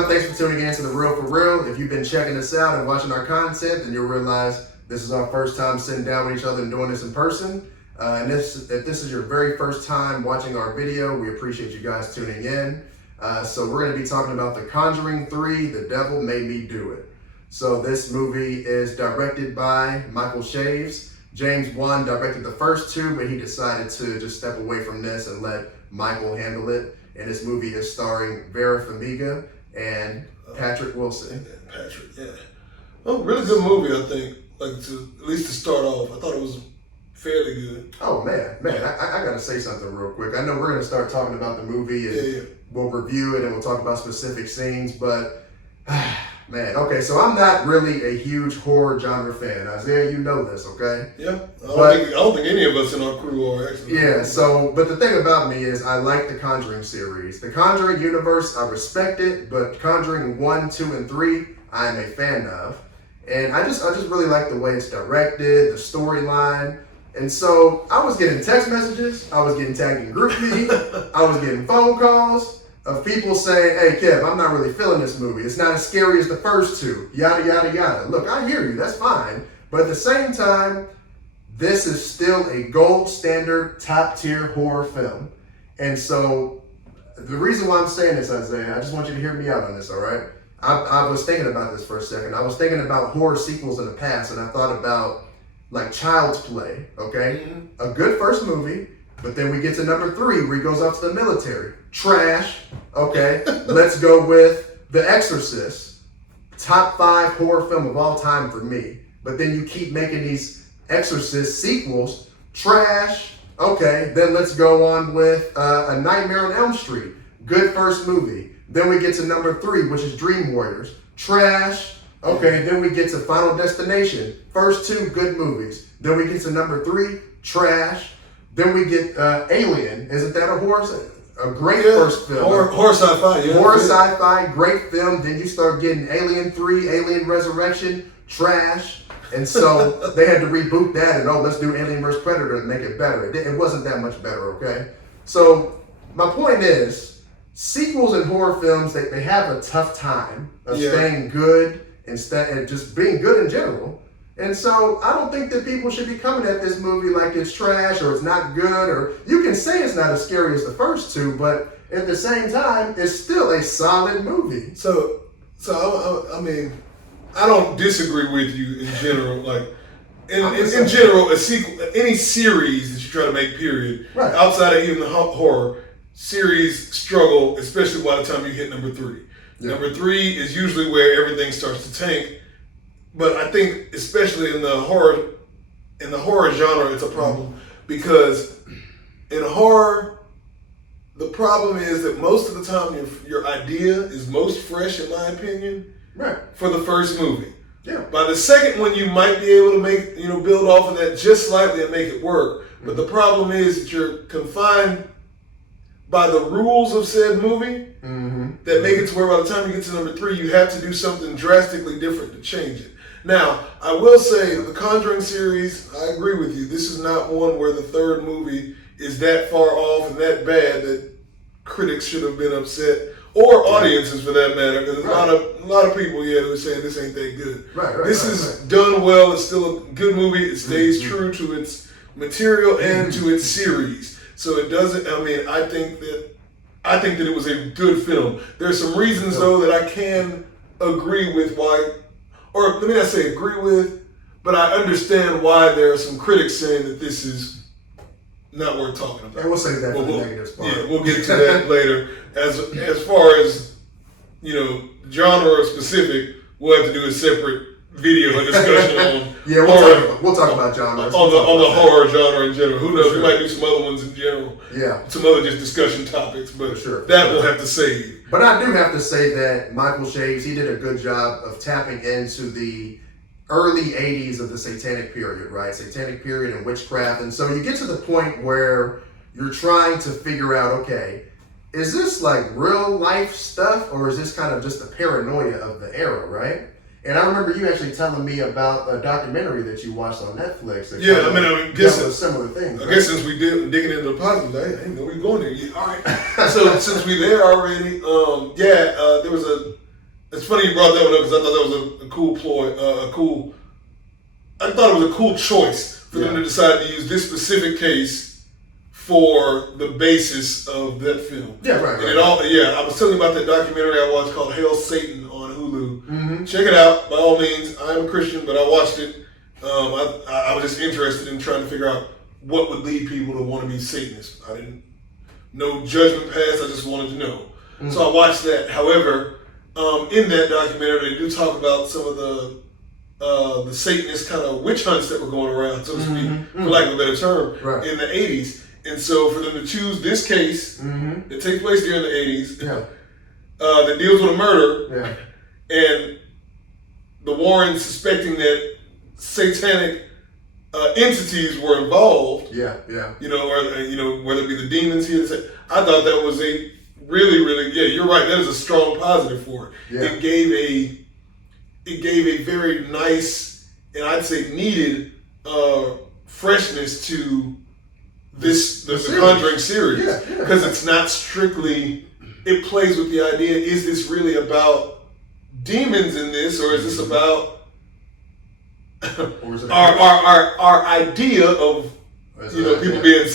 everyone. Thanks for tuning in to The Real for Real. If you've been checking us out and watching our content, then you'll realize this is our first time sitting down with each other and doing this in person. If this is your very first time watching our video, we appreciate you guys tuning in. So we're going to be talking about The Conjuring 3, The Devil Made Me Do It. So this movie is directed by Michael Shaves. James Wan directed the first two, but he decided to just step away from this and let Michael handle it. And this movie is starring Vera Farmiga and Patrick Wilson. Patrick, yeah. Oh, really good movie, I think. Like, at least to start off. I thought it was fairly good. Oh, man. I got to say something real quick. I know we're going to start talking about the movie and we'll review it and we'll talk about specific scenes, but man, okay, so I'm not really a huge horror genre fan. Isaiah, you know this, okay? Yeah, I don't think any of us in our crew are actually. Yeah, but the thing about me is I like the Conjuring series. The Conjuring universe, I respect it, but Conjuring 1, 2, and 3, I am a fan of. And I just really like the way it's directed, the storyline. And so I was getting text messages, I was getting tagged in GroupMe, I was getting phone calls of people saying, hey, Kev, I'm not really feeling this movie. It's not as scary as the first two, yada, yada, yada. Look, I hear you, that's fine. But at the same time, this is still a gold standard, top tier horror film. And so the reason why I'm saying this, Isaiah, I just want you to hear me out on this, all right? I was thinking about this for a second. I was thinking about horror sequels in the past, and I thought about like Child's Play, okay? Mm-hmm. A good first movie, but then we get to number 3 where he goes off to the military. Trash, okay? Let's go with The Exorcist. Top 5 horror film of all time for me. But then you keep making these Exorcist sequels. Trash, okay. Then let's go on with A Nightmare on Elm Street. Good first movie. Then we get to number 3, which is Dream Warriors. Trash, okay. Then we get to Final Destination. First 2 good movies. Then we get to number 3, trash. Then we get Alien. Isn't that a horror? A great first film. Horror sci-fi, yeah. Horror sci-fi, great film. Then you start getting Alien 3, Alien Resurrection, trash. And so they had to reboot that and, let's do Alien vs. Predator and make it better. It wasn't that much better, okay? So my point is, sequels in horror films, they have a tough time of staying good and just being good in general. And so I don't think that people should be coming at this movie like it's trash or it's not good, or you can say it's not as scary as the first two, but at the same time, it's still a solid movie. So I mean, I don't disagree with you in general. Like in general, a sequel, any series that you try to make, period, right, outside of even the horror series, struggle, especially by the time you hit number 3. Yeah. Number 3 is usually where everything starts to tank. But I think, especially in the horror genre, it's a problem because in horror, the problem is that most of the time your idea is most fresh, in my opinion, right, for the first movie. Yeah. By the second one, you might be able to build off of that just slightly and make it work. But the problem is that you're confined by the rules of said movie that make it to where by the time you get to number 3, you have to do something drastically different to change it. Now, I will say, the Conjuring series, I agree with you. This is not one where the third movie is that far off and that bad that critics should have been upset, or audiences for that matter, because a lot of people, who are saying this ain't that good. This is done well. It's still a good movie. It stays true to its material and to its series. So it doesn't, I think that it was a good film. There's some reasons, though, that I can agree with why, or let me not say agree with, but I understand why there are some critics saying that this is not worth talking about. And we'll say that for the negative part. Yeah, we'll get to that later. As far as, genre specific, we'll have to do a separate video and discussion on we'll talk about genres. On the horror genre in general. Who knows? We might do some other ones in general. Yeah. Some other just discussion topics, but we'll have to save. But I do have to say that Michael Shaves, he did a good job of tapping into the early 80s of the satanic period, right? Satanic period and witchcraft. And so you get to the point where you're trying to figure out, okay, is this like real life stuff or is this kind of just the paranoia of the era, right? And I remember you actually telling me about a documentary that you watched on Netflix. I guess a similar thing. I guess since we did digging into the positive, I didn't know we were going there. Yeah, all right. So since we're there already, there was It's funny you brought that one up because I thought that was a cool ploy, I thought it was a cool choice for them to decide to use this specific case for the basis of that film. Yeah, right. And I was telling you about that documentary I watched called Hail Satan on Hulu. Mm-hmm. Check it out, by all means. I'm a Christian, but I watched it. I was just interested in trying to figure out what would lead people to want to be Satanists. I didn't know judgment pass. I just wanted to know. Mm-hmm. So I watched that. However, in that documentary, they do talk about some of the Satanist kind of witch hunts that were going around, so to speak, for lack of a better term, in the 80s. And so for them to choose this case that takes place during the 80s, that deals with a murder, and the Warrens suspecting that satanic entities were involved, whether it be the demons here, I thought that was a really, you're right, that is a strong positive for it. Yeah. It gave a very nice, and I'd say needed, freshness to the Conjuring series. Because it's not strictly, it plays with the idea, is this really about demons in this, or is this about our idea of people being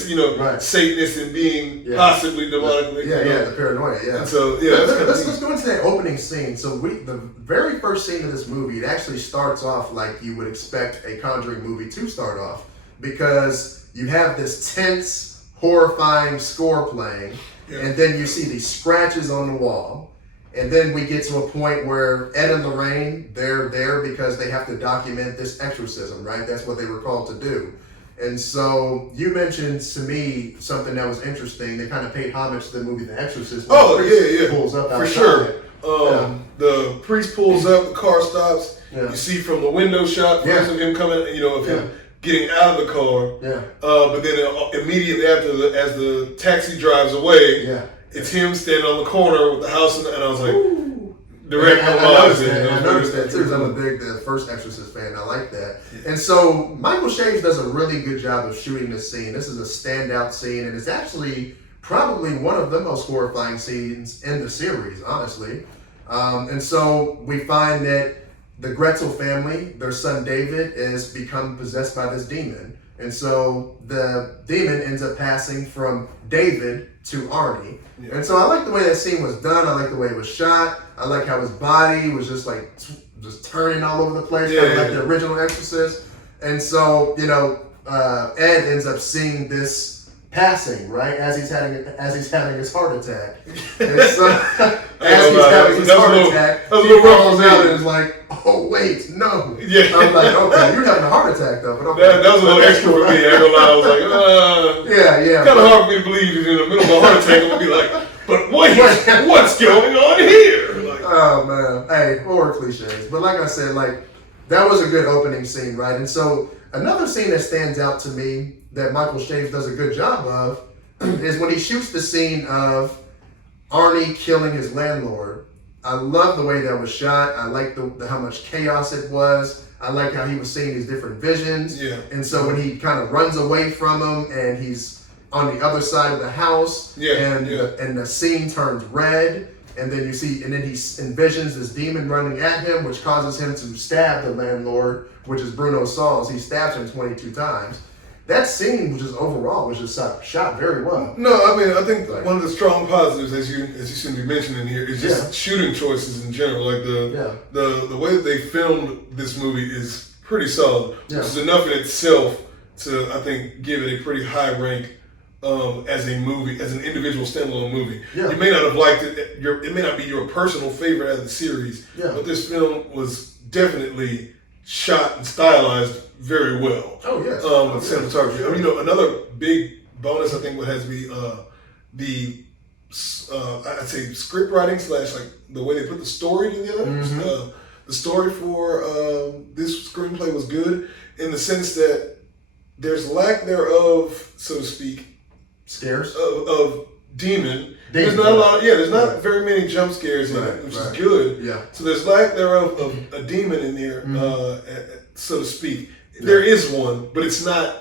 Satanists and being possibly demonically. The paranoia. And so let's go into that opening scene. So the very first scene of this movie, it actually starts off like you would expect a Conjuring movie to start off, because you have this tense, horrifying score playing, and then you see these scratches on the wall. And then we get to a point where Ed and Lorraine, they're there because they have to document this exorcism, right? That's what they were called to do. And so you mentioned to me something that was interesting. They kind of paid homage to the movie The Exorcist. Pulls up for sure. The priest pulls up, the car stops. Yeah. You see from the window shot of him coming, of him getting out of the car. But then immediately after, as the taxi drives away, it's him standing on the corner with the house, and I was like, direct homage. I noticed that too. I'm a big the first Exorcist fan. I like that. And so Michael Shaves does a really good job of shooting this scene. This is a standout scene, and it's actually probably one of the most horrifying scenes in the series, honestly. And so we find that the Gretzel family, their son David, is become possessed by this demon. And so the demon ends up passing from David to Arnie. And so I like the way that scene was done. I like the way it was shot. I like how his body was just turning all over the place, kind of like the original Exorcist. And so, Ed ends up seeing this passing, right, as he's having his heart attack. And so, as he's having his heart attack, he falls out and is like, oh wait, no. I'm like, okay, you're having a heart attack though. But okay. That was a little extra for me. I was like, kind of hard for me to believe he's in the middle of a heart attack. I'm gonna be like, but wait, what's going on here? Like, oh man, hey, horror cliches. But like I said, that was a good opening scene, right? And so another scene that stands out to me that Michael Shaves does a good job of is when he shoots the scene of Arnie killing his landlord. I love the way that was shot. I like how much chaos it was. I like how he was seeing these different visions. And so when he kind of runs away from him and he's on the other side of the house and the scene turns red, and then he envisions this demon running at him, which causes him to stab the landlord, which is Bruno Sauls. He stabs him 22 times. That scene, which is overall, was just shot very well. No, I mean, I think one of the strong positives, as you seem to be mentioning here, is just shooting choices in general. Like the way that they filmed this movie is pretty solid, which is enough in itself to, I think, give it a pretty high rank as a movie, as an individual standalone movie. You may not have liked it. It may not be your personal favorite out of the series, but this film was definitely shot and stylized very well. Oh yes. With cinematography. I mean, another big bonus I think would have to be I'd say script writing / the way they put the story together. The story for this screenplay was good in the sense that there's lack thereof, so to speak, scares of demon. There's not a lot. There's not very many jump scares in it, which is good. So there's lack thereof of a demon in there, so to speak. There is one, but it's not.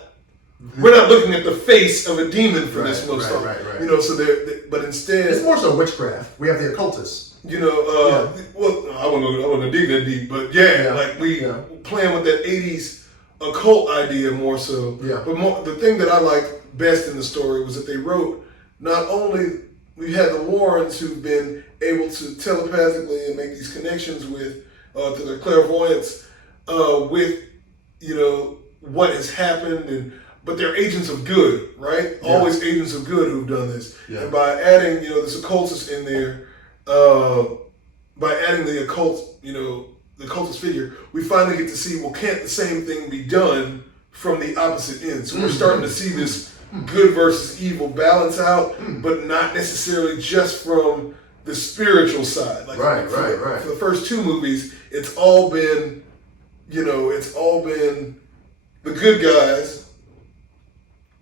We're not looking at the face of a demon for this most of right. You know, so but instead it's more so witchcraft. We have the occultists. You know, well, I wouldn't dig that deep, but like we playing with that '80s occult idea more so. Yeah. But the thing that I liked best in the story was that they wrote not only we had the Warrens who've been able to telepathically and make these connections with to their clairvoyance with what has happened but they're agents of good, right? Yeah. Always agents of good who've done this. Yeah. And by adding, this occultist in there, by adding the occultist figure, we finally get to see, well, can't the same thing be done from the opposite end? So we're starting to see this good versus evil balance out, but not necessarily just from the spiritual side. Like right. For the first two movies, it's all been the good guys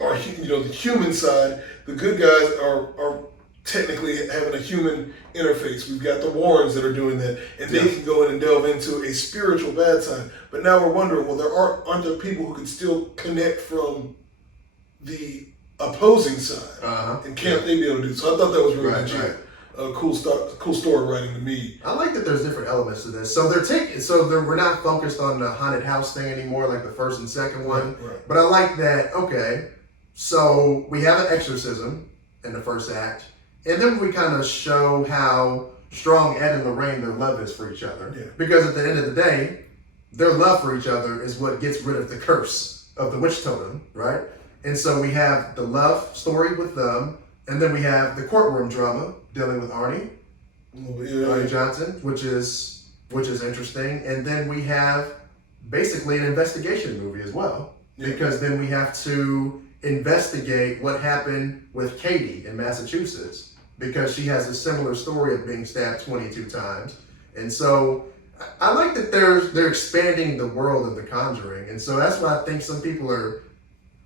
are, the human side. The good guys are technically having a human interface. We've got the Warrens that are doing that, and they can go in and delve into a spiritual bad side. But now we're wondering, well, aren't there people who can still connect from the opposing side, and can't they be able to do? So I thought that was really legit. Cool story writing to me. I like that there's different elements to this. So we're not focused on the haunted house thing anymore, like the first and second one. Right. But I like that. Okay, so we have an exorcism in the first act, and then we kind of show how strong Ed and Lorraine, their love is for each other. Yeah. Because at the end of the day, their love for each other is what gets rid of the curse of the witch totem, right? And so we have the love story with them, and then we have the courtroom drama dealing with Arnie Johnson, which is interesting. And then we have basically an investigation movie as well, because then we have to investigate what happened with Katie in Massachusetts, because she has a similar story of being stabbed 22 times. And so I like that they're expanding the world of The Conjuring. And so that's why I think some people are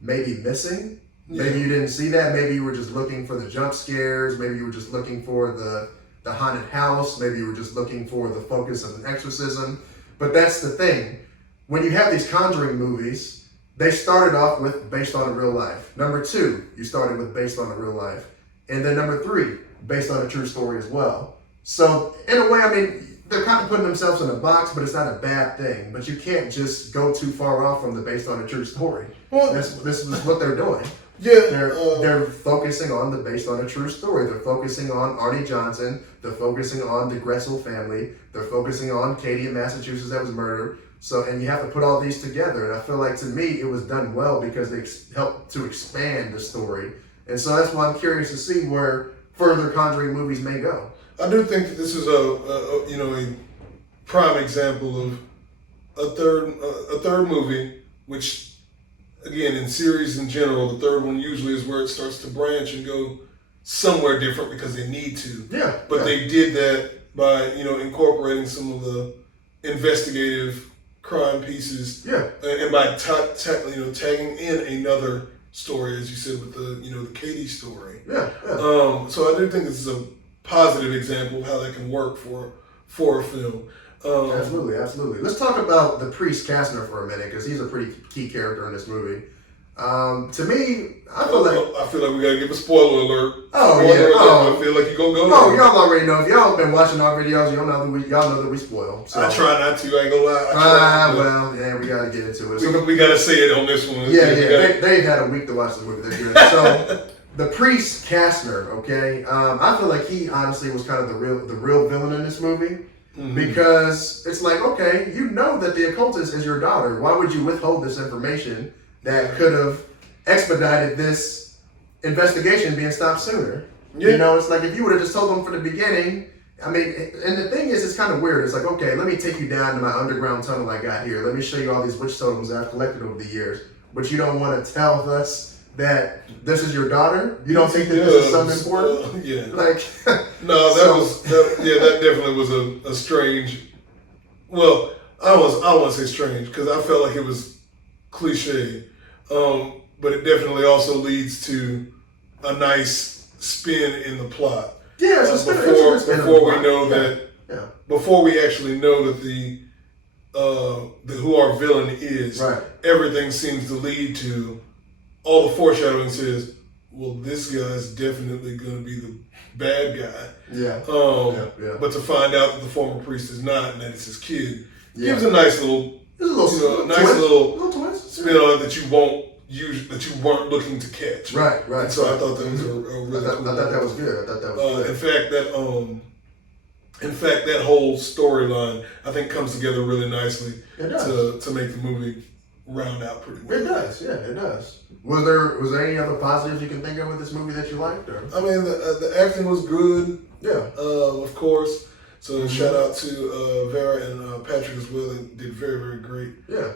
maybe missing. Maybe you didn't see that. Maybe you were just looking for the jump scares. Maybe you were just looking for the haunted house. Maybe you were just looking for the focus of an exorcism. But that's the thing. When you have these Conjuring movies, they started off with based on a real life. Number 2, you started with based on a real life. And then number 3, based on a true story as well. So in a way, I mean, they're kind of putting themselves in a box, but it's not a bad thing. But you can't just go too far off from the based on a true story. Well, this is what they're doing. Yeah, they're focusing on the based on a true story. They're focusing on Arnie Johnson. They're focusing on the Gressel family. They're focusing on Katie in Massachusetts that was murdered. So, and you have to put all these together. And I feel like, to me, it was done well because they helped to expand the story. And so that's why I'm curious to see where further Conjuring movies may go. I do think that this is a prime example of a third movie, which, again, in series in general, the third one usually is where it starts to branch and go somewhere different because they need to. Yeah. But they did that by, incorporating some of the investigative crime pieces. Yeah. And by tagging in another story, as you said, with the Katie story. Yeah. So I do think this is a positive example of how that can work for a film. Absolutely. Let's talk about the priest Kastner for a minute, because he's a pretty key character in this movie. To me, I feel like we gotta give a spoiler alert. I feel like you're gonna go. Oh, y'all already know. If y'all have been watching our videos, y'all know that we spoil. So. I try not to. I ain't gonna lie. We gotta get into it. So, we gotta say it on this one. They've had a week to watch this movie. They're good. So. The priest Kastner, okay, I feel like he honestly was kind of the real villain in this movie, because it's like, okay, you know that the occultist is your daughter. Why would you withhold this information that could have expedited this investigation being stopped sooner? Yeah. It's like if you would have just told them from the beginning. I mean, and the thing is, it's kind of weird. It's like, okay, let me take you down to my underground tunnel I got here. Let me show you all these witch totems that I've collected over the years. But you don't want to tell us that this is your daughter? You don't think that this is something important? No, that definitely was a strange. Well, I want to say strange because I felt like it was cliche, but it definitely also leads to a nice spin in the plot. Yeah, before we actually know that the who our villain is, right. Everything seems to lead to all the foreshadowing says, well, this guy's definitely going to be the bad guy. Yeah. But to find out that the former priest is not, and that it's his kid, Yeah. gives a nice little, little twist. spin on it that you won't use, that you weren't looking to catch. Right. And so I thought that was a really cool. I thought that was good. I thought that was good. In fact, that whole storyline I think comes together really nicely to make the movie round out pretty well. It does, yeah, it does. Was there any other positives you can think of with this movie that you liked? Or? I mean, the acting was good. Yeah. Of course. So shout out to Vera and Patrick as well. They did very, very great. Yeah.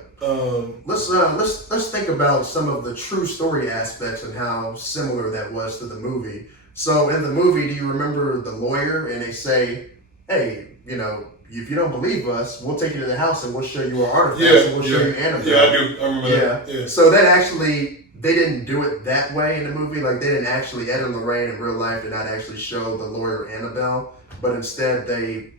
Let's think about some of the true story aspects and how similar that was to the movie. So in the movie, do you remember the lawyer? And they say, hey, if you don't believe us, we'll take you to the house and we'll show you our artifacts and we'll show you Annabelle. Yeah, I do. I remember that. Yeah. So that actually, they didn't do it that way in the movie. Like, they didn't actually, Ed and Lorraine in real life did not actually show the lawyer Annabelle, but instead they,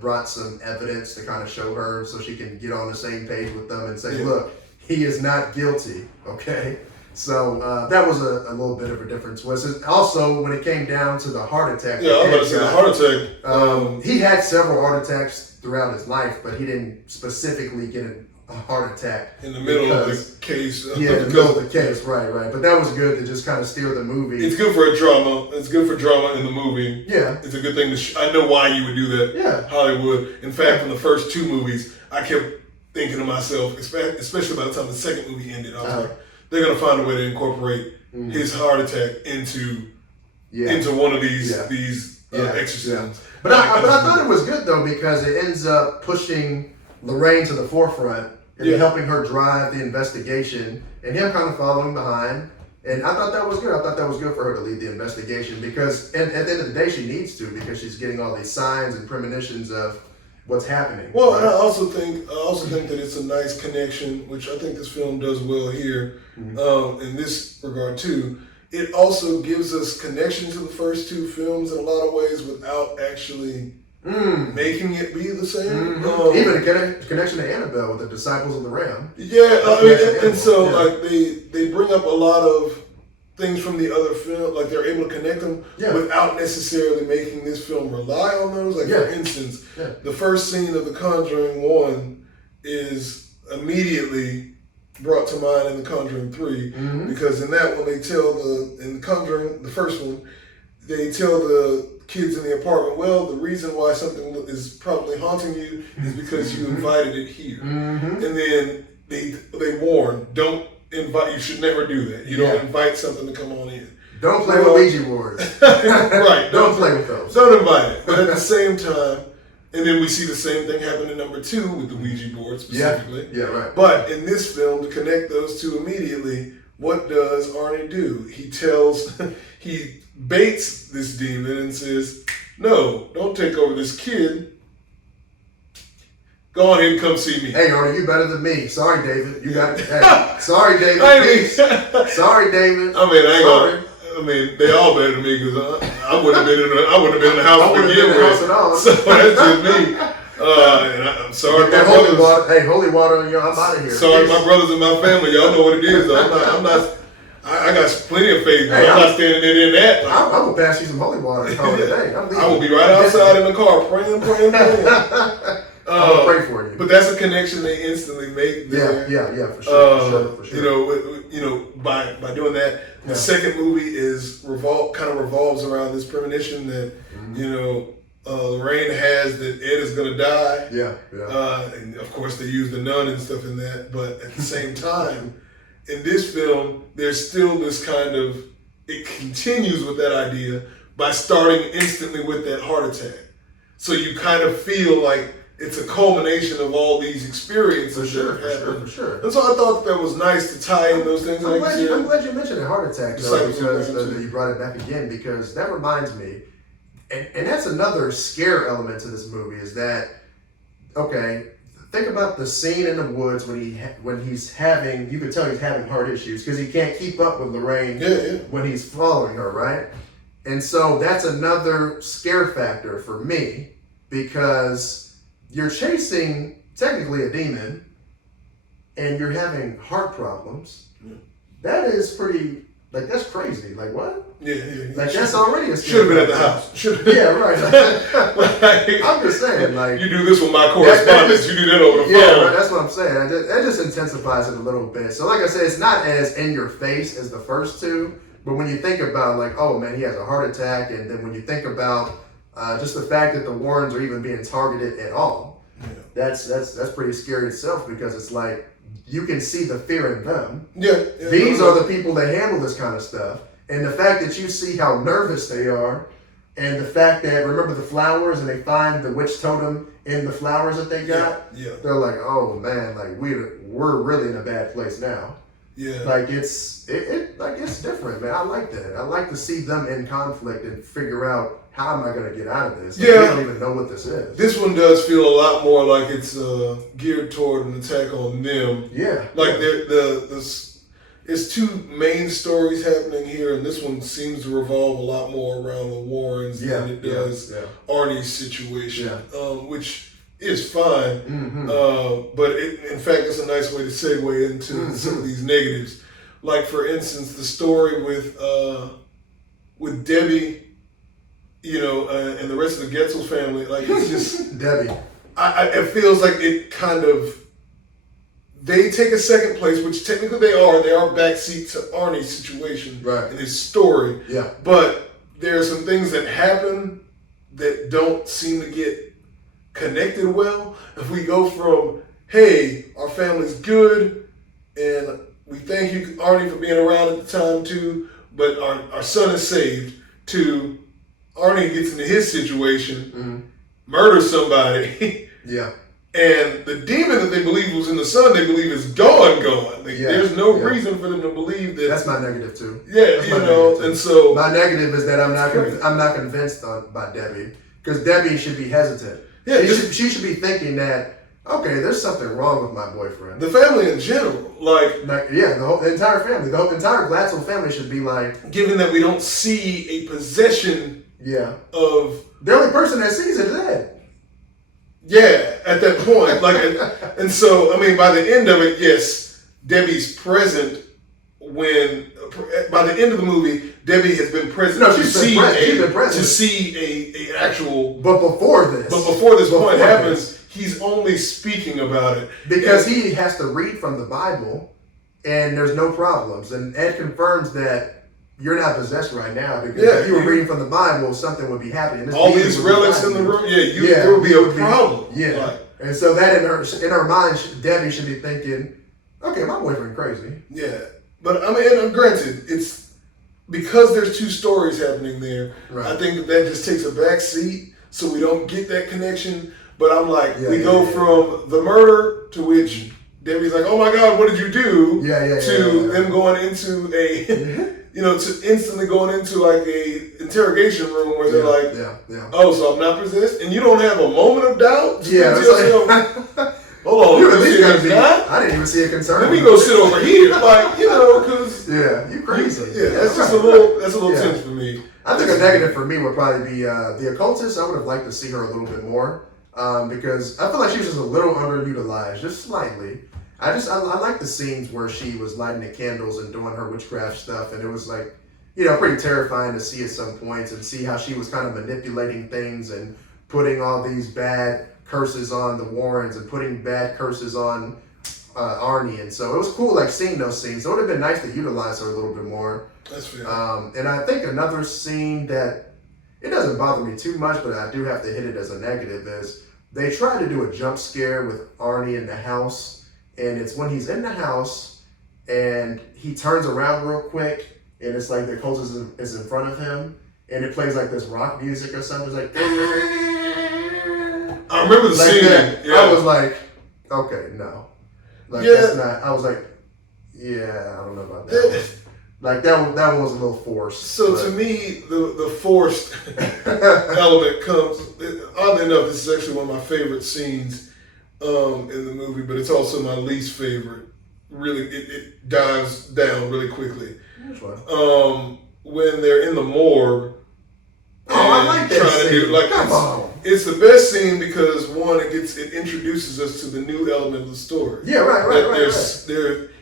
brought some evidence to kind of show her so she can get on the same page with them and say, look, he is not guilty, okay? So that was a little bit of a difference. Also, when it came down to the heart attack. Yeah, I was about to say the heart attack. He had several heart attacks throughout his life, but he didn't specifically get a heart attack. In the middle of the case. In the middle of the case, right. But that was good to just kind of steer the movie. It's good for a drama. It's good for drama in the movie. Yeah. It's a good thing to I know why you would do that. Yeah. Hollywood. In fact, from the first two movies, I kept thinking to myself, especially by the time the second movie ended, I was like, they're going to find a way to incorporate his heart attack into one of these exorcisms. But I thought it was good, though, because it ends up pushing Lorraine to the forefront and helping her drive the investigation and him kind of following behind. And I thought that was good. I thought that was good for her to lead the investigation because at the end of the day, she needs to, because she's getting all these signs and premonitions of what's happening. Well, and I also think that it's a nice connection, which I think this film does well here in this regard too. It also gives us connection to the first two films in a lot of ways without actually making it be the same. Even a connection to Annabelle with the Disciples of the Ram. Yeah, like they bring up a lot of things from the other film, like they're able to connect them without necessarily making this film rely on those. Like for instance, the first scene of The Conjuring 1 is immediately brought to mind in The Conjuring 3 because in that one in The Conjuring, the first one, they tell the kids in the apartment, well, the reason why something is probably haunting you is because you invited it here. And then they warn, you should never do that. You don't invite something to come on in. Don't play with Ouija boards. Right. Don't play with those. Don't invite it. But at the same time, and then we see the same thing happen in number 2 with the Ouija board specifically. Yeah, right. But in this film, to connect those two immediately, what does Arnie do? He baits this demon and says, no, don't take over this kid. Go on and come see me. Hey, Arnie, you better than me. Sorry, David. You got it. Hey, sorry, David. Sorry, David. I mean, they all better than me because I wouldn't have been in the house to begin with. So that's just me. And I'm sorry, my holy water. Hey, holy water, I'm out of here. Sorry, my brothers and my family. Y'all know what it is. I'm not. I got plenty of faith. Hey, I'm not standing there in that. I'm gonna pass you some holy water and call it a day. I will be right outside in the car praying. I'm gonna pray for you. But that's a connection they instantly make there. Yeah, for sure. By doing that, the second movie kind of revolves around this premonition that Lorraine has that Ed is gonna die. And of course they use the nun and stuff in that, but at the same time, in this film, there's still this kind of, it continues with that idea by starting instantly with that heart attack. So you kind of feel like it's a culmination of all these experiences. For sure. And so I thought that was nice to tie in those things. I'm glad you mentioned the heart attack, though, because you brought it back again, because that reminds me, and that's another scare element to this movie, is that, think about the scene in the woods when he's having, you could tell he's having heart issues because he can't keep up with Lorraine when he's following her, right? And so that's another scare factor for me, because you're chasing technically a demon and you're having heart problems. that is pretty. Like that's crazy. Like what? Yeah. Like that's already a should have been at the house. Yeah, right. Like, I'm just saying, like you do this with my correspondence, you do that over the phone. Yeah, right, that's what I'm saying. That just intensifies it a little bit. So, like I said, it's not as in your face as the first two, but when you think about like, oh man, he has a heart attack, and then when you think about just the fact that the Warrens are even being targeted at all, that's pretty scary itself because it's like you can see the fear in them. Yeah. These are the people that handle this kind of stuff. And the fact that you see how nervous they are, and the fact that, remember the flowers, and they find the witch totem in the flowers that they got? Yeah. They're like, oh man, like we're really in a bad place now. Yeah. Like it's different, man. I like that. I like to see them in conflict and figure out how am I going to get out of this? Like, Yeah. we don't even know what this is. This one does feel a lot more like it's geared toward an attack on them. Yeah. Like it's two main stories happening here, and this one seems to revolve a lot more around the Warrens than it does Arnie's situation, which is fine. Mm-hmm. But in fact, it's a nice way to segue into some of these negatives. Like for instance, the story with Debbie, and the rest of the Getzel family. Like it's just Debbie. It feels like it kind of. They take a second place, which technically they are. They are backseat to Arnie's situation and his story. Yeah. But there are some things that happen that don't seem to get connected well. If we go from, hey, our family's good, and we thank you, Arnie, for being around at the time too, but our son is saved, to Arnie gets into his situation, murders somebody. Yeah. And the demon that they believe was in the son, they believe is gone. There's no reason for them to believe that. That's my negative too. Yeah, and so my negative is that I'm not convinced by Debbie, because Debbie should be hesitant. Yeah, she should be thinking that there's something wrong with my boyfriend. The family in general, the entire family, the entire Glatzel family should be like. Given that we don't see a possession. Yeah. Of the only person that sees it is Ed. Yeah, at that point, and so I mean, by the end of it, yes, Debbie's present. When by the end of the movie, Debbie has been present to see a actual. But before this point happens, he's only speaking about it because he has to read from the Bible, and there's no problems. And Ed confirms that. You're not possessed right now because if you were reading from the Bible, something would be happening. All these relics in the room, there would be a problem. And so that in her mind, Debbie should be thinking, okay, my boyfriend crazy. Yeah, but I mean, and granted, it's because there's two stories happening there. Right. I think that just takes a back seat, so we don't get that connection. But I'm like, we go from the murder to which Debbie's like, oh my God, what did you do? To them going into a. To instantly going into like a interrogation room where they're like, oh, so I'm not possessed, and you don't have a moment of doubt. Hold on, I didn't even see a concern. Let me go sit over here, because you crazy. That's just a little. That's a little tense for me. I think a negative for me would probably be the occultist. I would have liked to see her a little bit more because I feel like she was just a little underutilized, just slightly. I like the scenes where she was lighting the candles and doing her witchcraft stuff, and it was like, pretty terrifying to see at some points and see how she was kind of manipulating things and putting all these bad curses on the Warrens and putting bad curses on Arnie, and so it was cool seeing those scenes. So it would have been nice to utilize her a little bit more. That's fair. And I think another scene that it doesn't bother me too much, but I do have to hit it as a negative is they try to do a jump scare with Arnie in the house. And it's when he's in the house and he turns around real quick and it's like the closest is in front of him and it plays like this rock music or something. It's like I remember the scene. I was like, okay, no. That's not. I was like, I don't know about that. That one was a little forced. So to me, the forced element comes. Oddly enough, this is actually one of my favorite scenes. In the movie, but it's also my least favorite. Really, it dives down really quickly. Which one? When they're in the morgue. I like that scene. Come on. It's the best scene because one, it introduces us to the new element of the story. Yeah, right.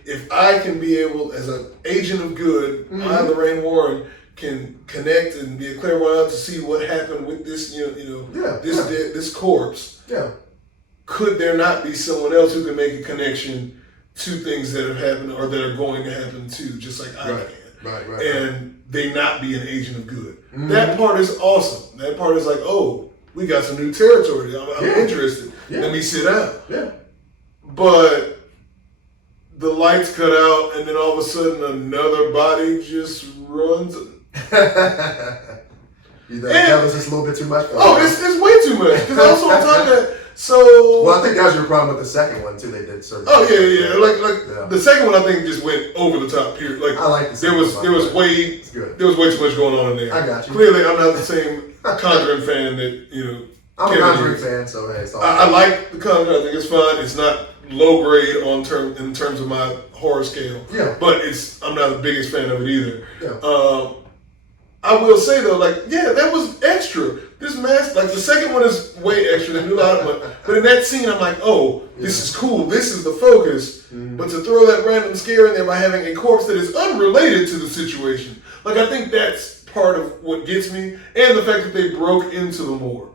If I can be able, as an agent of good, I, Lorraine Warren, can connect and be a clairvoyant to see what happened with this, this corpse. Yeah. Could there not be someone else who can make a connection to things that have happened or that are going to happen too, just like I can? Right. And they not be an agent of good. That part is awesome. That part is like, oh, we got some new territory. I'm interested. Yeah. Let me sit down. Yeah. But the lights cut out, and then all of a sudden another body just runs. You think that was just a little bit too much? It's way too much. Because also on top of that, so. Well, I think that was your problem with the second one too. They did certain. Oh yeah. Like the second one, I think just went over the top. Period. Like I like the second one. There was way too much going on in there. I got you. Clearly, I'm not the same Conjuring fan that I'm a Conjuring fan, so hey, it's all I like the Conjuring. I think it's fun. It's not low grade in terms of my horror scale. Yeah. But I'm not the biggest fan of it either. Yeah. I will say though, that was extra. This mask, the second one is way extra. They knew a lot of it. But in that scene, I'm like, oh, this is cool. This is the focus. But to throw that random scare in there by having a corpse that is unrelated to the situation, I think that's part of what gets me, and the fact that they broke into the morgue.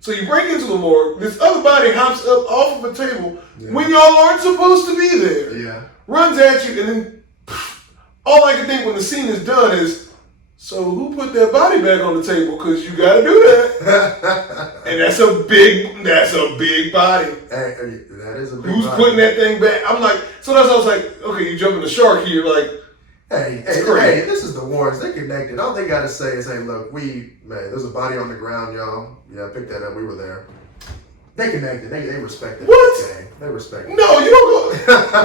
So you break into the morgue, this other body hops up off of a table when y'all aren't supposed to be there. Yeah. Runs at you, and then all I can think when the scene is done is, so who put that body back on the table? Because you got to do that. And that's a big body. Hey, that is a big Who's body. putting that thing back? I'm like, so that's why I was like, okay, you jumping the shark here, Hey, this is the Warrens. They connected. All they got to say is, hey, look, there's a body on the ground, y'all. Yeah, pick that up. We were there. They connected. They respected what? Okay. They respected. No, you don't go.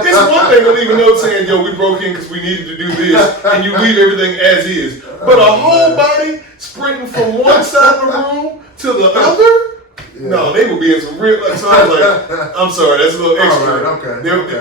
It's one thing to leave a note saying, yo, we broke in because we needed to do this, and you leave everything as is. But a whole body sprinting from one side of the room to the other? Yeah. No, they would be in some real. So I was like, I'm sorry, that's a little extra. Right, okay.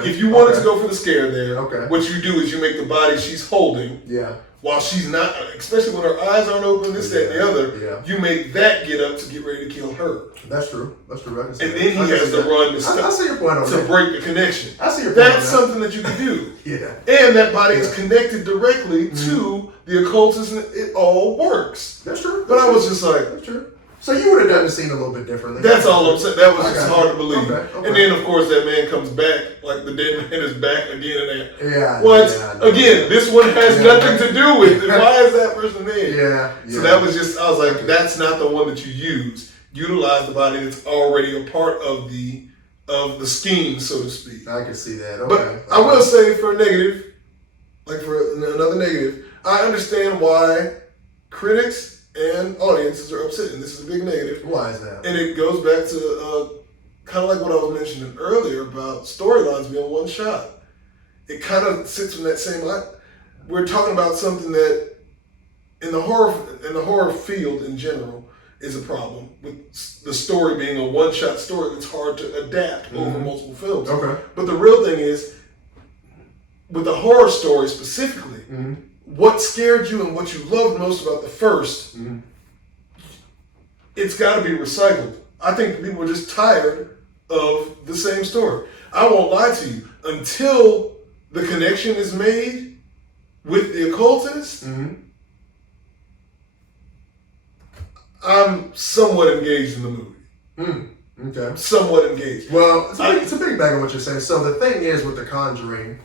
If you wanted to go for the scare there, okay. What you do is you make the body she's holding. Yeah. While she's not, especially when her eyes aren't open, this, that, and the other, you make that get up to get ready to kill her. That's true. And then he has to run to stop, I see your point on to break the connection. I see your point. That's something that you can do. Yeah. And that body is connected directly to the occultism. It all works. That's true. But I was just like, that's true. So you would have done the scene a little bit differently. That's all I'm saying. That was just hard to believe. Okay. And then, of course, that man comes back, the dead man is back again. And yeah. What? Yeah, again, this one has nothing to do with it. Why is that person there? Yeah. So that was just, I was like, that's not the one that you use. Utilize the body that's already a part of the scheme, so to speak. I can see that. Okay. But I will say for a negative, for another negative, I understand why critics and audiences are upset, and this is a big negative. Why is that? And it goes back to kind of like what I was mentioning earlier about storylines being one shot. It kind of sits in that same line. We're talking about something that in the horror field in general is a problem with the story being a one shot story that's hard to adapt over multiple films. Okay. But the real thing is, with the horror story specifically, what scared you and what you loved most about the first, it's got to be recycled. I think people are just tired of the same story. I won't lie to you. Until the connection is made with the occultist, I'm somewhat engaged in the movie. Okay. Somewhat engaged. Well, it's a big bag on what you're saying. So the thing is with The Conjuring,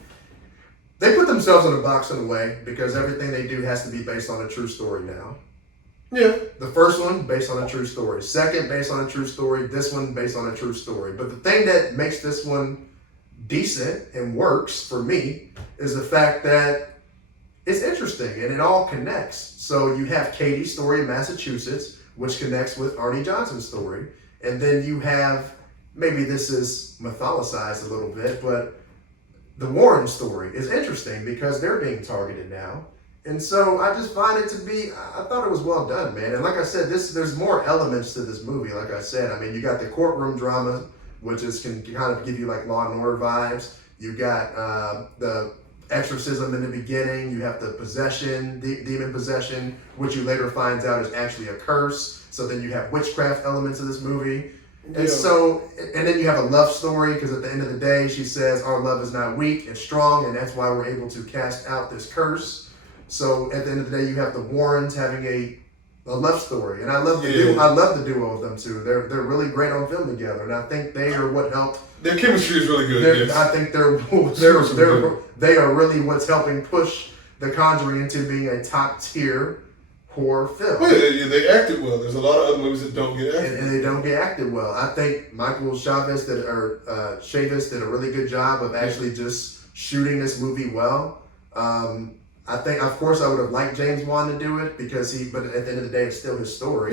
they put themselves in a box in a way because everything they do has to be based on a true story now. Yeah. The first one, based on a true story. Second, based on a true story. This one, based on a true story. But the thing that makes this one decent and works for me is the fact that it's interesting and it all connects. So you have Katie's story in Massachusetts, which connects with Arnie Johnson's story. And then you have, maybe this is mythologized a little bit, but the Warren story is interesting because they're being targeted now. And so I just find it to be, I thought it was well done, man. And like I said, there's more elements to this movie. Like I said, I mean, you got the courtroom drama, which can kind of give you like Law and Order vibes. You got the exorcism in the beginning. You have the possession, demon possession, which you later finds out is actually a curse. So then you have witchcraft elements of this movie. And so, and then you have a love story, because at the end of the day, she says, our love is not weak, it's strong, and that's why we're able to cast out this curse. So at the end of the day, you have the Warrens having a love story. And I love the duo. I love the duo of them too. They're really great on film together, and I think they are what helped. Their chemistry is really good. Yes. I think they are really what's helping push The Conjuring into being a top tier horror film. Well, they acted well. There's a lot of other movies that don't get acted, and they don't get acted well. I think Michael Chavis did a really good job of actually just shooting this movie well. I think, of course, I would have liked James Wan to do it but at the end of the day, it's still his story.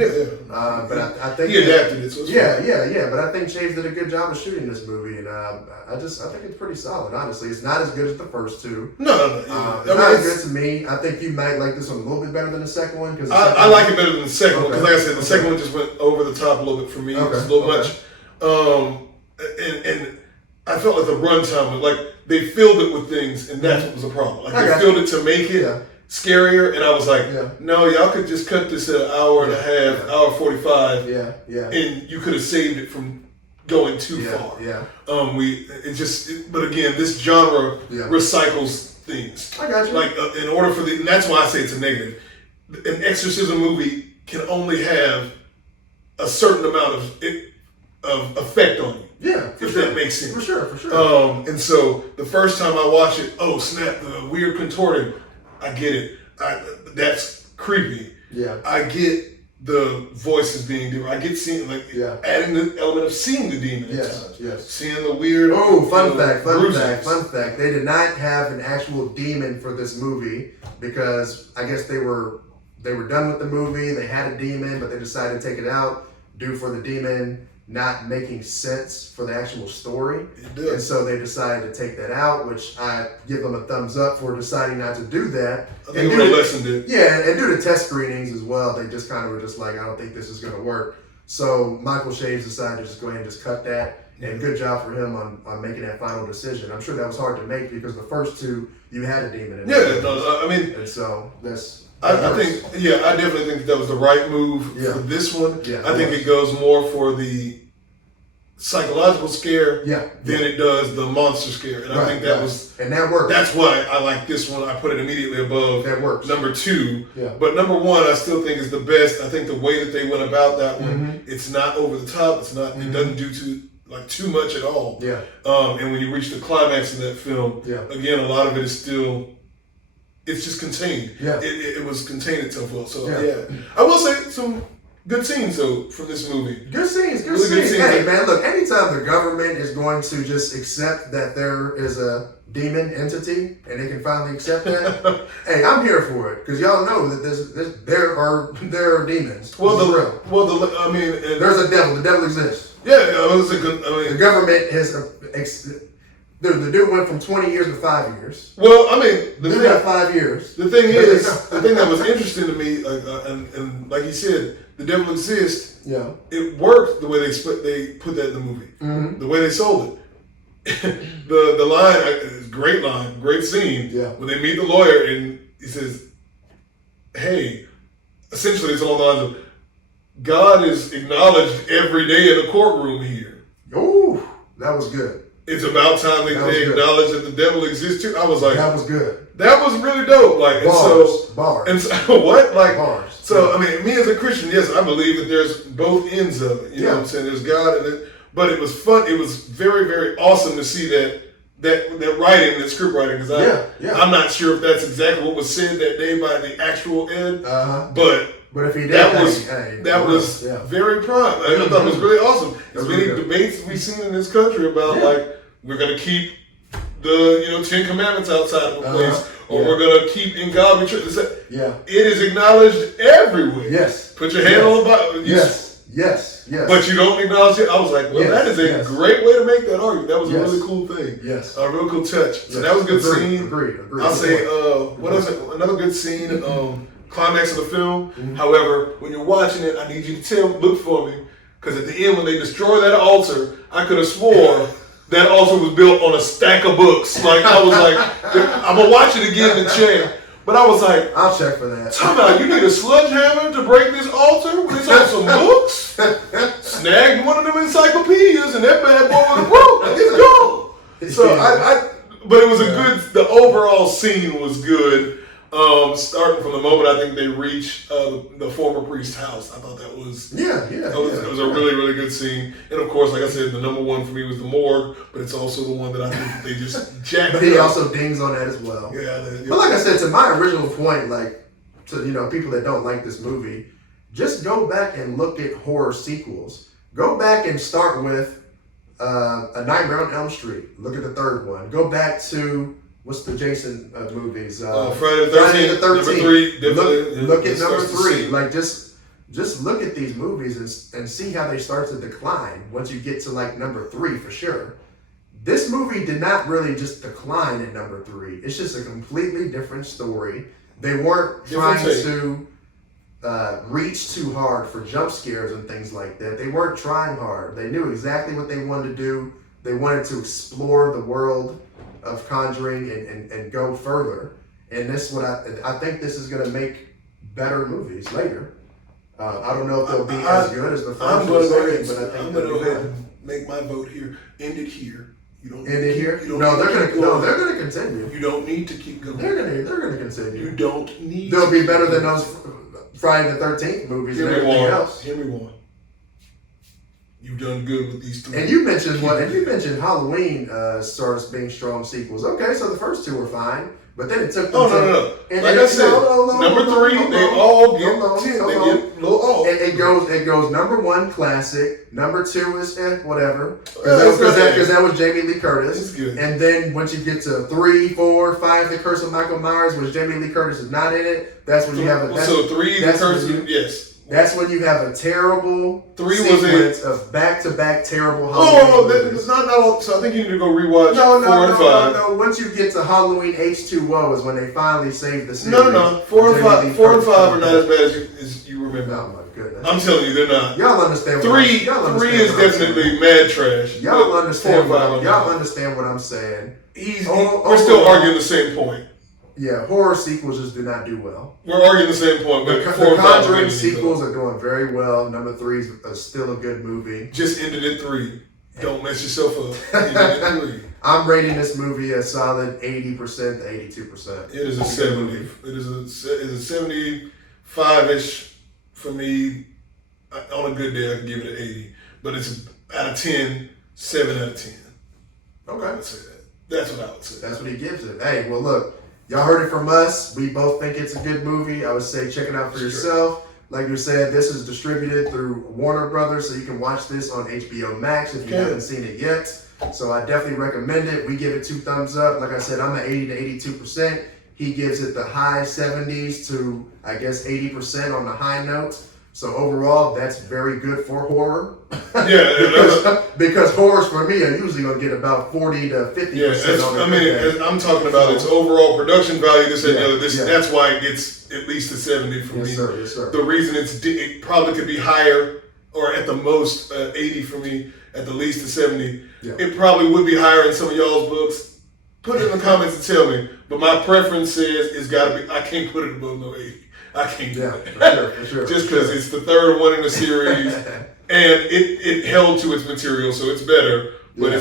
But I think he adapted it. So it's yeah. But I think James did a good job of shooting this movie, and I think it's pretty solid. Honestly, it's not as good as the first two. No. It's not as good to me. I think you might like this one a little bit better than the second one, because I like it better than the second one, because like I said, the second one just went over the top a little bit for me. It was a little much, and I felt like the runtime was like they filled it with things, and that's what was a problem. Like they filled it to make it scarier, and I was like, no, y'all could just cut this at an hour and a half, hour 45, and you could have saved it from going too far. But again, this genre recycles things. I got you. Like in order for and that's why I say it's a negative. An exorcism movie can only have a certain amount of effect on you. Yeah, if that makes sense. For sure. And so the first time I watched it, oh snap, the weird contorting, I get it. That's creepy. Yeah. I get the voices being different. I get seeing adding the element of seeing the demon at times. Yes. Seeing the weird. Oh, fun fact. They did not have an actual demon for this movie, because I guess they were done with the movie. They had a demon, but they decided to take it out due for the demon not making sense for the actual story. And so they decided to take that out, which I give them a thumbs up for deciding not to do that. I think it would have lessened it. Yeah, and due to test screenings as well, they just kind of were just like, I don't think this is going to work. So Michael Chaves decided to just go ahead and just cut that. And good job for him on making that final decision. I'm sure that was hard to make, because the first two, you had a demon in there. And so that's... I definitely think that was the right move for this one. I think it goes more for the psychological scare than it does the monster scare. And I think that was... And that worked. That's why I like this one. I put it immediately above number 2. Yeah. But number 1, I still think is the best. I think the way that they went about that one, it's not over the top. It's not. It doesn't do too much at all. Yeah. And when you reach the climax in that film, again, a lot of it is still... It's just contained. Yeah. It was contained itself well. So I will say some good scenes though from this movie. Good scenes. Hey man, look, anytime the government is going to just accept that there is a demon entity and they can finally accept that, hey, I'm here for it, because y'all know that there are demons. There's a devil. The devil exists. Yeah, the government has. The dude went from 20 years to 5 years. Well, I mean, the thing got 5 years. The thing is, the thing that was interesting to me, and like you said, the devil exists. Yeah, it worked the way they put that in the movie. Mm-hmm. The way they sold it. the line, great scene. Yeah, when they meet the lawyer and he says, "Hey," essentially it's along the lines of, "God is acknowledged every day in the courtroom here." Ooh, that was good. It's about time they acknowledge that the devil exists too. I was like, that was good. That was really dope. Like, bars. And so what? Like, bars. So I mean, me as a Christian, yes, I believe that there's both ends of it. You know what I'm saying? There's God, but it was fun. It was very, very awesome to see that writing, that script writing. Because I'm not sure if that's exactly what was said that day by the actual Ed. But if he did, that was very prime. I thought it was really awesome. As many debates we've seen in this country about like, we're going to keep the 10 Commandments outside of a place, or we're going to keep in God we trust. It is acknowledged everywhere. Yes. Put your hand on the Bible. Yes. But you don't acknowledge it. I was like, well, that is a great way to make that argument. That was a really cool thing. Yes. A real cool touch. So that was a good scene. Agreed. I'll say, what else? Another good scene. Climax of the film. Mm-hmm. However, when you're watching it, I need you to look for me, because at the end when they destroy that altar, I could have swore that also was built on a stack of books. Like, I was like, I'm going to watch it again and check. But I was like, I'll check for that. talk about, you need a sledgehammer to break this altar when it's on some books? Snagged one of them encyclopedias and that bad boy was broke. Let's go. So but it was a good, the overall scene was good. Starting from the moment I think they reached the former priest's house. I thought that was it was a really, really good scene. And of course, like I said, the number one for me was the morgue, but it's also the one that I think they just jacked But he up. also dings on that as well. Yeah. But like I said, to my original point, like to people that don't like this movie, just go back and look at horror sequels. Go back and start with A Nightmare on Elm Street. Look at the third one. Go back to what's the Jason movies? Friday the 13th. Number 3. Look at number 3. Like just look at these movies and see how they start to decline once you get to like number 3 for sure. This movie did not really just decline at number 3. It's just a completely different story. They weren't trying to reach too hard for jump scares and things like that. They weren't trying hard. They knew exactly what they wanted to do. They wanted to explore the world of Conjuring and go further. And this what I think this is going to make better movies later. I don't know if they'll be as good as the first I'm going to go ahead, but I think I'm they'll going to be go ahead good. and make my vote here. End it here. You don't End it here? You don't No, need they're to going keep to going. they're going to continue. You don't need to keep going. They're going to continue. You don't need. They'll to be keep better than going. those Friday the 13th movies and Hear me, everything Warren. else. Hear me, Warren. You've done good with these 3. And you mentioned Halloween starts being strong sequels. Okay, so the first 2 were fine, but then it took them No. And Like I said, number 3, they all get 10. They get a little off. And it goes number 1 classic, number 2 is whatever, That's because that was Jamie Lee Curtis. It's good. And then once you get to 3, 4, 5, The Curse of Michael Myers, which Jamie Lee Curtis is not in it. That's when you have So 3, The Curse of, yes. That's when you have a terrible 3 sequence of back-to-back terrible Halloween movies. It's not all. So I think you need to go rewatch 4 and 5. No. Once you get to Halloween H2O is when they finally save the series. No. 4 and 5 are not as bad as you remember. Oh my goodness. I'm telling you, they're not. Y'all understand. 3 is definitely mad trash. Y'all understand. 4 and 5 Y'all understand what I'm saying. We're still arguing the same point. Yeah, horror sequels just do not do well. We're arguing the same point, but The 4 and 5 are Conjuring really sequels are doing very well. Number 3 is still a good movie. Just ended at 3. Don't mess yourself up. Ended at 3. I'm rating this movie a solid 80% to 82%. It is a 70. It is a 75-ish for me. On a good day, I can give it an 80. But it's out of 10, 7 out of 10. Okay. I would say that. That's what I would say. That's what he gives it. Hey, well, look, y'all heard it from us. We both think it's a good movie. I would say check it out for yourself. Like you said, this is distributed through Warner Brothers, so you can watch this on HBO Max if you haven't seen it yet. So I definitely recommend it. We give it 2 thumbs up. Like I said, I'm at 80 to 82%. He gives it the high 70s to, I guess, 80% on the high note. So overall, that's very good for horror. because horrors for me are usually going to get about 40 to 50% on it. I'm talking about its overall production value. This and the other. That's why it gets at least a 70 for me. Yes, sir. The reason it probably could be higher, or at the most 80 for me, at the least a 70. Yeah. It probably would be higher in some of y'all's books. Put it in the comments and tell me. But my preference says it's got to be. I can't put it above no 80. I can't do that. For sure. Just because it's the third one in the series, and it held to its material, so it's better. But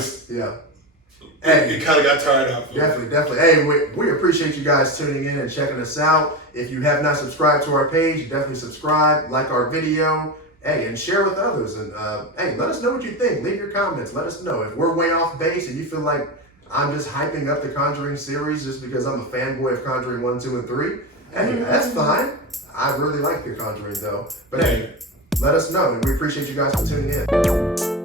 it kind of got tired out. Definitely. Hey, we appreciate you guys tuning in and checking us out. If you have not subscribed to our page, definitely subscribe, like our video, and share with others. And let us know what you think. Leave your comments. Let us know if we're way off base and you feel like I'm just hyping up the Conjuring series just because I'm a fanboy of Conjuring 1, 2, and 3. Hey, that's fine. I really like The Conjuring though. But hey, let us know, and we appreciate you guys for tuning in.